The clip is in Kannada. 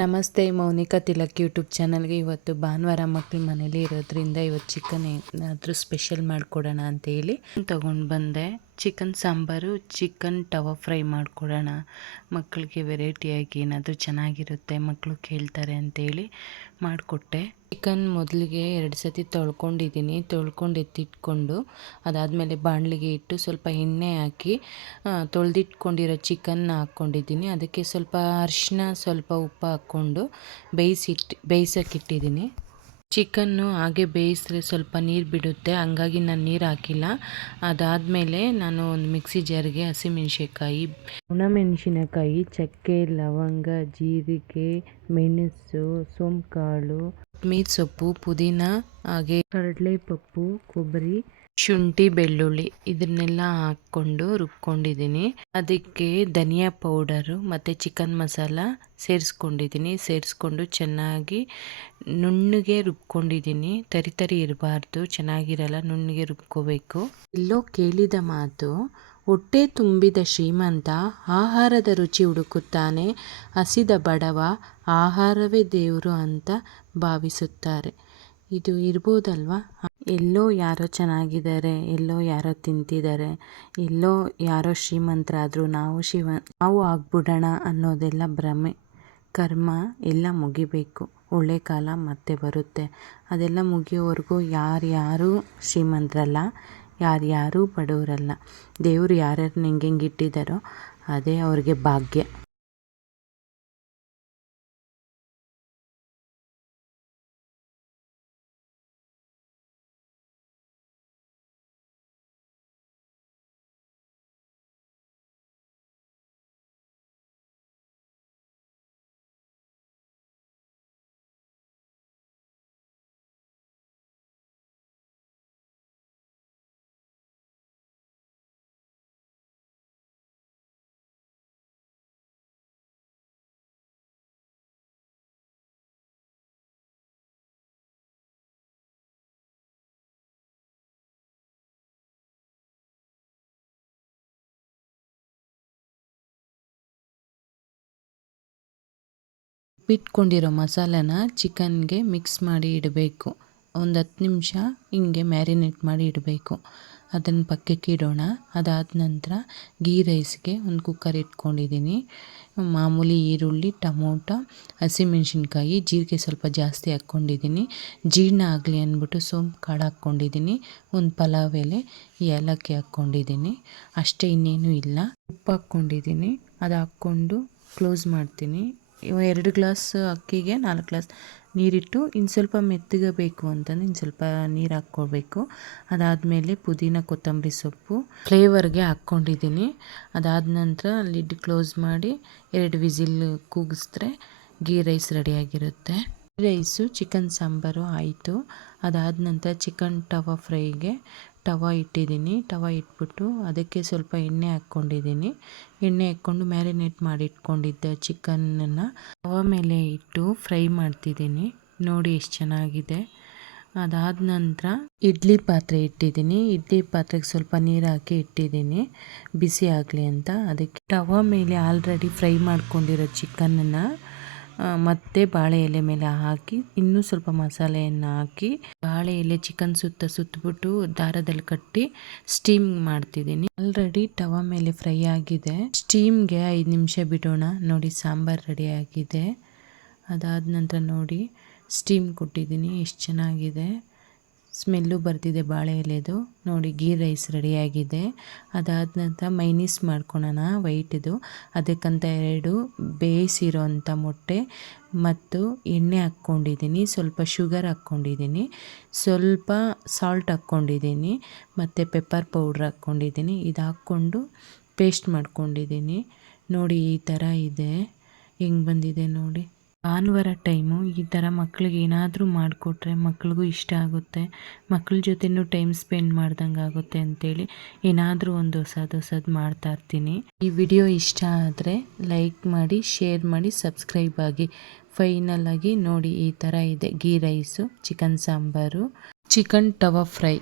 ನಮಸ್ತೆ, ಮೌನಿಕಾ ತಿಲಕ್ ಯೂಟ್ಯೂಬ್ ಚಾನಲ್ಗೆ. ಇವತ್ತು ಭಾನುವಾರ ಮಕ್ಕಳು ಮನೇಲಿ ಇರೋದ್ರಿಂದ ಇವತ್ತು ಚಿಕನ್ ಏನಾದರೂ ಸ್ಪೆಷಲ್ ಮಾಡಿಕೊಡೋಣ ಅಂತೇಳಿ ತೊಗೊಂಡು ಬಂದೆ. Chicken sambar, chicken tawa fry ಮಾಡಿಕೊಡೋಣ ಮಕ್ಕಳಿಗೆ, ವೆರೈಟಿಯಾಗಿ ಏನಾದರೂ ಚೆನ್ನಾಗಿರುತ್ತೆ, ಮಕ್ಕಳು ಕೇಳ್ತಾರೆ ಅಂತೇಳಿ ಮಾಡಿಕೊಟ್ಟೆ. ಚಿಕನ್ ಮೊದಲಿಗೆ 2 ಸತಿ ತೊಳ್ಕೊಂಡಿದ್ದೀನಿ. ತೊಳ್ಕೊಂಡು ಎತ್ತಿಟ್ಕೊಂಡು ಅದಾದಮೇಲೆ ಬಾಣಲಿಗೆ ಇಟ್ಟು ಸ್ವಲ್ಪ ಎಣ್ಣೆ ಹಾಕಿ ತೊಳೆದಿಟ್ಕೊಂಡಿರೋ ಚಿಕನ್ನ ಹಾಕ್ಕೊಂಡಿದ್ದೀನಿ. ಅದಕ್ಕೆ ಸ್ವಲ್ಪ ಅರಿಶಿನ, ಸ್ವಲ್ಪ ಉಪ್ಪು ಹಾಕ್ಕೊಂಡು ಬೇಯಿಸೋಕ್ಕಿಟ್ಟಿದ್ದೀನಿ. ಚಿಕನ್ನು ಹಾಗೆ ಬೇಯಿಸಿದ್ರೆ ಸ್ವಲ್ಪ ನೀರು ಬಿಡುತ್ತೆ, ಹಂಗಾಗಿ ನಾನು ನೀರು ಹಾಕಿಲ್ಲ. ಅದಾದಮೇಲೆ ನಾನು ಒಂದು ಮಿಕ್ಸಿ ಜಾರ್ಗೆ ಹಸಿಮೆಣ್ಸಿನ್ಕಾಯಿ, ಒಣಮೆಣಸಿನಕಾಯಿ, ಚಕ್ಕೆ, ಲವಂಗ, ಜೀರಿಗೆ, ಮೆಣಸು, ಸೋಂಕಾಳು, ಕೊತ್ತಂಬರಿ ಸೊಪ್ಪು, ಪುದೀನ, ಹಾಗೆ ಕಡಲೆಪಪ್ಪು, ಕೊಬ್ಬರಿ, ಶುಂಠಿ, ಬೆಳ್ಳುಳ್ಳಿ ಇದನ್ನೆಲ್ಲ ಹಾಕ್ಕೊಂಡು ರುಬ್ಕೊಂಡಿದ್ದೀನಿ. ಅದಕ್ಕೆ ಧನಿಯಾ ಪೌಡರು ಮತ್ತು ಚಿಕನ್ ಮಸಾಲ ಸೇರಿಸ್ಕೊಂಡು ಚೆನ್ನಾಗಿ ನುಣ್ಣಗೆ ರುಬ್ಕೊಂಡಿದ್ದೀನಿ. ತರಿ ಇರಬಾರ್ದು, ಚೆನ್ನಾಗಿರಲ್ಲ, ನುಣ್ಣಗೆ ರುಬ್ಕೋಬೇಕು. ಎಲ್ಲೋ ಕೇಳಿದ ಮಾತು, ಹೊಟ್ಟೆ ತುಂಬಿದ ಶ್ರೀಮಂತ ಆಹಾರದ ರುಚಿ ಹುಡುಕುತ್ತಾನೆ, ಹಸಿದ ಬಡವ ಆಹಾರವೇ ದೇವರು ಅಂತ ಭಾವಿಸುತ್ತಾರೆ. ಇದು ಇರ್ಬೋದಲ್ವಾ? ಎಲ್ಲೋ ಯಾರೋ ಚೆನ್ನಾಗಿದ್ದಾರೆ, ಎಲ್ಲೋ ಯಾರೋ ತಿಂತಿದ್ದಾರೆ, ಎಲ್ಲೋ ಯಾರೋ ಶ್ರೀಮಂತರಾದರೂ ನಾವು ಆಗ್ಬಿಡೋಣ ಅನ್ನೋದೆಲ್ಲ ಭ್ರಮೆ. ಕರ್ಮ ಎಲ್ಲ ಮುಗಿಬೇಕು, ಒಳ್ಳೆ ಕಾಲ ಮತ್ತೆ ಬರುತ್ತೆ. ಅದೆಲ್ಲ ಮುಗಿಯೋವರೆಗೂ ಯಾರ್ಯಾರೂ ಶ್ರೀಮಂತರಲ್ಲ, ಯಾರ್ಯಾರೂ ಬಡವರಲ್ಲ. ದೇವರು ಯಾರ್ಯಾರನ್ನ ಹೆಂಗೆ ಇಟ್ಟಿದ್ದಾರೋ ಅದೇ ಅವ್ರಿಗೆ ಭಾಗ್ಯ. ಬಿಟ್ಕೊಂಡಿರೋ ಮಸಾಲಾನ ಚಿಕನ್ಗೆ ಮಿಕ್ಸ್ ಮಾಡಿ ಇಡಬೇಕು. ಒಂದು 10 ನಿಮಿಷ ಹಿಂಗೆ ಮ್ಯಾರಿನೇಟ್ ಮಾಡಿ ಇಡಬೇಕು. ಅದನ್ನು ಪಕ್ಕಕ್ಕೆ ಇಡೋಣ. ಅದಾದ ನಂತರ ಗೀ ರೈಸ್ಗೆ ಒಂದು ಕುಕ್ಕರ್ ಇಟ್ಕೊಂಡಿದ್ದೀನಿ. ಮಾಮೂಲಿ ಈರುಳ್ಳಿ, ಟೊಮೊಟೊ, ಹಸಿಮೆಣ್ಸಿನ್ಕಾಯಿ, ಜೀರಿಗೆ ಸ್ವಲ್ಪ ಜಾಸ್ತಿ ಹಾಕ್ಕೊಂಡಿದ್ದೀನಿ. ಜೀರ್ಣ ಆಗಲಿ ಅಂದ್ಬಿಟ್ಟು ಸೋಂಪು ಕಾಳು ಹಾಕ್ಕೊಂಡಿದ್ದೀನಿ. ಒಂದು ಪಲಾವ್ ಎಲೆ, ಏಲಕ್ಕಿ ಹಾಕ್ಕೊಂಡಿದ್ದೀನಿ. ಅಷ್ಟೇ, ಇನ್ನೇನು ಇಲ್ಲ. ಉಪ್ಪು ಹಾಕ್ಕೊಂಡಿದ್ದೀನಿ. ಅದು ಹಾಕ್ಕೊಂಡು ಕ್ಲೋಸ್ ಮಾಡ್ತೀನಿ. 2 ಗ್ಲಾಸ್ ಅಕ್ಕಿಗೆ 4 ಗ್ಲಾಸ್ ನೀರಿಟ್ಟು, ಇನ್ನು ಸ್ವಲ್ಪ ಮೆತ್ತಗೆ ಬೇಕು ಅಂತಂದ್ರೆ ಇನ್ನು ಸ್ವಲ್ಪ ನೀರು ಹಾಕ್ಕೊಳ್ಬೇಕು. ಅದಾದಮೇಲೆ ಪುದೀನ, ಕೊತ್ತಂಬರಿ ಸೊಪ್ಪು ಫ್ಲೇವರ್ಗೆ ಹಾಕ್ಕೊಂಡಿದ್ದೀನಿ. ಅದಾದ ನಂತರ ಲಿಡ್ ಕ್ಲೋಸ್ ಮಾಡಿ 2 ವಿಸಿಲ್ ಕೂಗಿಸಿದ್ರೆ ಗೀ ರೈಸ್ ರೆಡಿಯಾಗಿರುತ್ತೆ. ಗೀ ರೈಸು, ಚಿಕನ್ ಸಾಂಬಾರು ಆಯಿತು. ಅದಾದ ನಂತರ ಚಿಕನ್ ಟವಾ ಫ್ರೈಗೆ ಟವಾ ಇಟ್ಟಿದ್ದೀನಿ. ಟವಾ ಇಟ್ಬಿಟ್ಟು ಅದಕ್ಕೆ ಸ್ವಲ್ಪ ಎಣ್ಣೆ ಹಾಕ್ಕೊಂಡಿದ್ದೀನಿ. ಎಣ್ಣೆ ಹಾಕ್ಕೊಂಡು ಮ್ಯಾರಿನೇಟ್ ಮಾಡಿ ಇಟ್ಕೊಂಡಿದ್ದ ಚಿಕನ್ನನ್ನು ಟವಾ ಮೇಲೆ ಇಟ್ಟು ಫ್ರೈ ಮಾಡ್ತಿದ್ದೀನಿ. ನೋಡಿ ಎಷ್ಟು ಚೆನ್ನಾಗಿದೆ. ಅದಾದ ನಂತರ ಇಡ್ಲಿ ಪಾತ್ರೆ ಇಟ್ಟಿದ್ದೀನಿ. ಇಡ್ಲಿ ಪಾತ್ರೆಗೆ ಸ್ವಲ್ಪ ನೀರು ಹಾಕಿ ಇಟ್ಟಿದ್ದೀನಿ, ಬಿಸಿ ಆಗಲಿ ಅಂತ. ಅದಕ್ಕೆ ಟವಾ ಮೇಲೆ ಆಲ್ರೆಡಿ ಫ್ರೈ ಮಾಡ್ಕೊಂಡಿರೋ ಚಿಕನನ್ನು ಮತ್ತೆ ಬಾಳೆ ಎಲೆ ಮೇಲೆ ಹಾಕಿ, ಇನ್ನೂ ಸ್ವಲ್ಪ ಮಸಾಲೆಯನ್ನು ಹಾಕಿ, ಬಾಳೆ ಎಲೆ ಚಿಕನ್ ಸುತ್ತಬಿಟ್ಟು ದಾರದಲ್ಲಿ ಕಟ್ಟಿ ಸ್ಟೀಮ್ ಮಾಡ್ತಿದ್ದೀನಿ. ಆಲ್ರೆಡಿ ಟವಾ ಮೇಲೆ ಫ್ರೈ ಆಗಿದೆ. ಸ್ಟೀಮ್ಗೆ 5 ನಿಮಿಷ ಬಿಡೋಣ. ನೋಡಿ, ಸಾಂಬಾರು ರೆಡಿ ಆಗಿದೆ. ಅದಾದ ನಂತರ ನೋಡಿ, ಸ್ಟೀಮ್ ಕೊಟ್ಟಿದ್ದೀನಿ, ಎಷ್ಟು ಚೆನ್ನಾಗಿದೆ. ಸ್ಮೆಲ್ಲು ಬರ್ತಿದೆ ಬಾಳೆ ಎಲೆದು. ನೋಡಿ, ಗೀ ರೈಸ್ ರೆಡಿಯಾಗಿದೆ. ಅದಾದ ನಂತರ ಮೈನೀಸ್ ಮಾಡ್ಕೊಳೋಣ, ವೈಟಿದು. ಅದಕ್ಕಂತ 2 ಬೇಯಿಸಿರೋಂಥ ಮೊಟ್ಟೆ ಮತ್ತು ಎಣ್ಣೆ ಹಾಕ್ಕೊಂಡಿದ್ದೀನಿ. ಸ್ವಲ್ಪ ಶುಗರ್ ಹಾಕ್ಕೊಂಡಿದ್ದೀನಿ, ಸ್ವಲ್ಪ ಸಾಲ್ಟ್ ಹಾಕ್ಕೊಂಡಿದ್ದೀನಿ, ಮತ್ತು ಪೆಪ್ಪರ್ ಪೌಡ್ರ್ ಹಾಕ್ಕೊಂಡಿದ್ದೀನಿ. ಇದು ಹಾಕ್ಕೊಂಡು ಪೇಸ್ಟ್ ಮಾಡ್ಕೊಂಡಿದ್ದೀನಿ. ನೋಡಿ, ಈ ಥರ ಇದೆ. ಹೆಂಗೆ ಬಂದಿದೆ ನೋಡಿ. ಭಾನುವಾರ ಟೈಮು ಈ ಥರ ಮಕ್ಳಿಗೆ ಏನಾದರೂ ಮಾಡಿಕೊಟ್ರೆ ಮಕ್ಳಿಗೂ ಇಷ್ಟ ಆಗುತ್ತೆ, ಮಕ್ಳ ಜೊತೆನೂ ಟೈಮ್ ಸ್ಪೆಂಡ್ ಮಾಡ್ದಂಗೆ ಆಗುತ್ತೆ ಅಂತೇಳಿ ಏನಾದರೂ ಒಂದು ಹೊಸದು ಮಾಡ್ತಾಯಿರ್ತೀನಿ. ಈ ವಿಡಿಯೋ ಇಷ್ಟ ಆದರೆ ಲೈಕ್ ಮಾಡಿ, ಶೇರ್ ಮಾಡಿ, ಸಬ್ಸ್ಕ್ರೈಬ್ ಆಗಿ. ಫೈನಲ್ ಆಗಿ ನೋಡಿ, ಈ ಥರ ಇದೆ ghee rice, chicken sambar, chicken tawa fry.